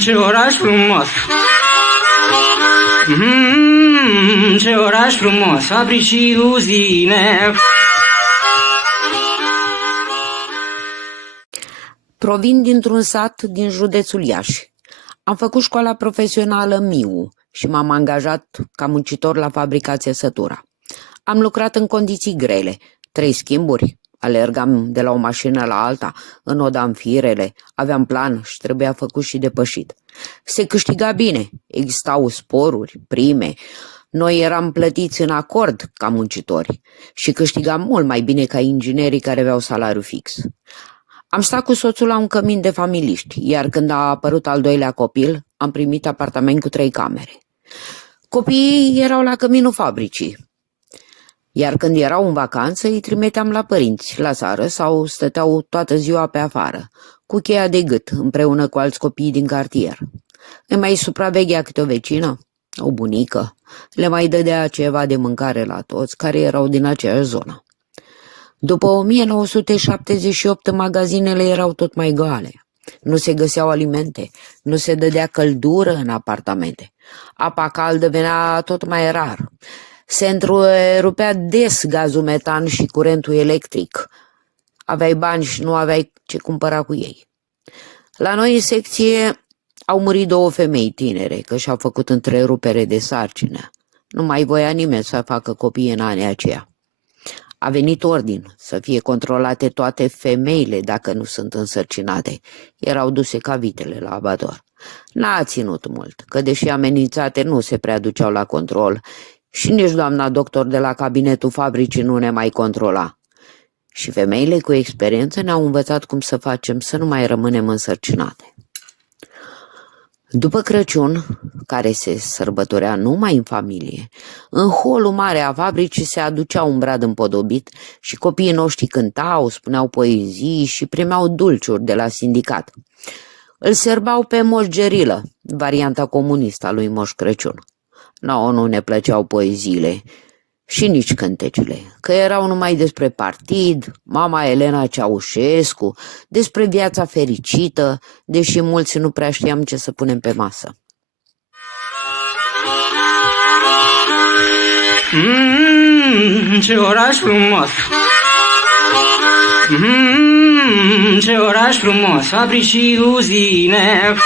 Ce oraș frumos! Ce oraș frumos! Fabrici și uzine! Provin dintr-un sat din județul Iași. Am făcut școala profesională Miu și m-am angajat ca muncitor la fabrica Țesătura. Am lucrat în condiții grele, 3 schimburi, alergam de la o mașină la alta, înodam firele, aveam plan și trebuia făcut și depășit. Se câștiga bine, existau sporuri, prime, noi eram plătiți în acord ca muncitori și câștigam mult mai bine ca inginerii care aveau salariu fix. Am stat cu soțul la un cămin de familiști, iar când a apărut al 2-lea copil, am primit apartament cu 3 camere. Copiii erau la căminul fabricii, iar când erau în vacanță îi trimiteam la părinți, la țară sau stăteau toată ziua pe afară, cu cheia de gât, împreună cu alți copii din cartier. Îi mai supraveghea câte o vecină, o bunică, le mai dădea ceva de mâncare la toți care erau din aceeași zonă. După 1978, magazinele erau tot mai goale. Nu se găseau alimente, nu se dădea căldură în apartamente. Apa caldă venea tot mai rar. Se întrerupea des gazul metan și curentul electric. Aveai bani și nu aveai ce cumpăra cu ei. La noi în secție au murit 2 femei tinere că și-au făcut întrerupere de sarcină. Nu mai voia nimeni să facă copii în anii aceia. A venit ordin să fie controlate toate femeile dacă nu sunt însărcinate. Erau duse ca vitele la abator. N-a ținut mult, că deși amenințate nu se prea duceau la control și nici doamna doctor de la cabinetul fabricii nu ne mai controla. Și femeile cu experiență ne-au învățat cum să facem să nu mai rămânem însărcinate. După Crăciun, care se sărbătorea numai în familie, în holul mare a fabricii se aducea un brad împodobit și copiii noștri cântau, spuneau poezii și primeau dulciuri de la sindicat. Îl sărbau pe Moș Gerilă, varianta comunistă a lui Moș Crăciun. Nu ne plăceau poeziile și nici cântecele, că erau numai despre partid, mama Elena Ceaușescu, despre viața fericită, deși mulți nu prea știam ce să punem pe masă. Ce oraș frumos! Ce oraș frumos! Fabrici și uzine!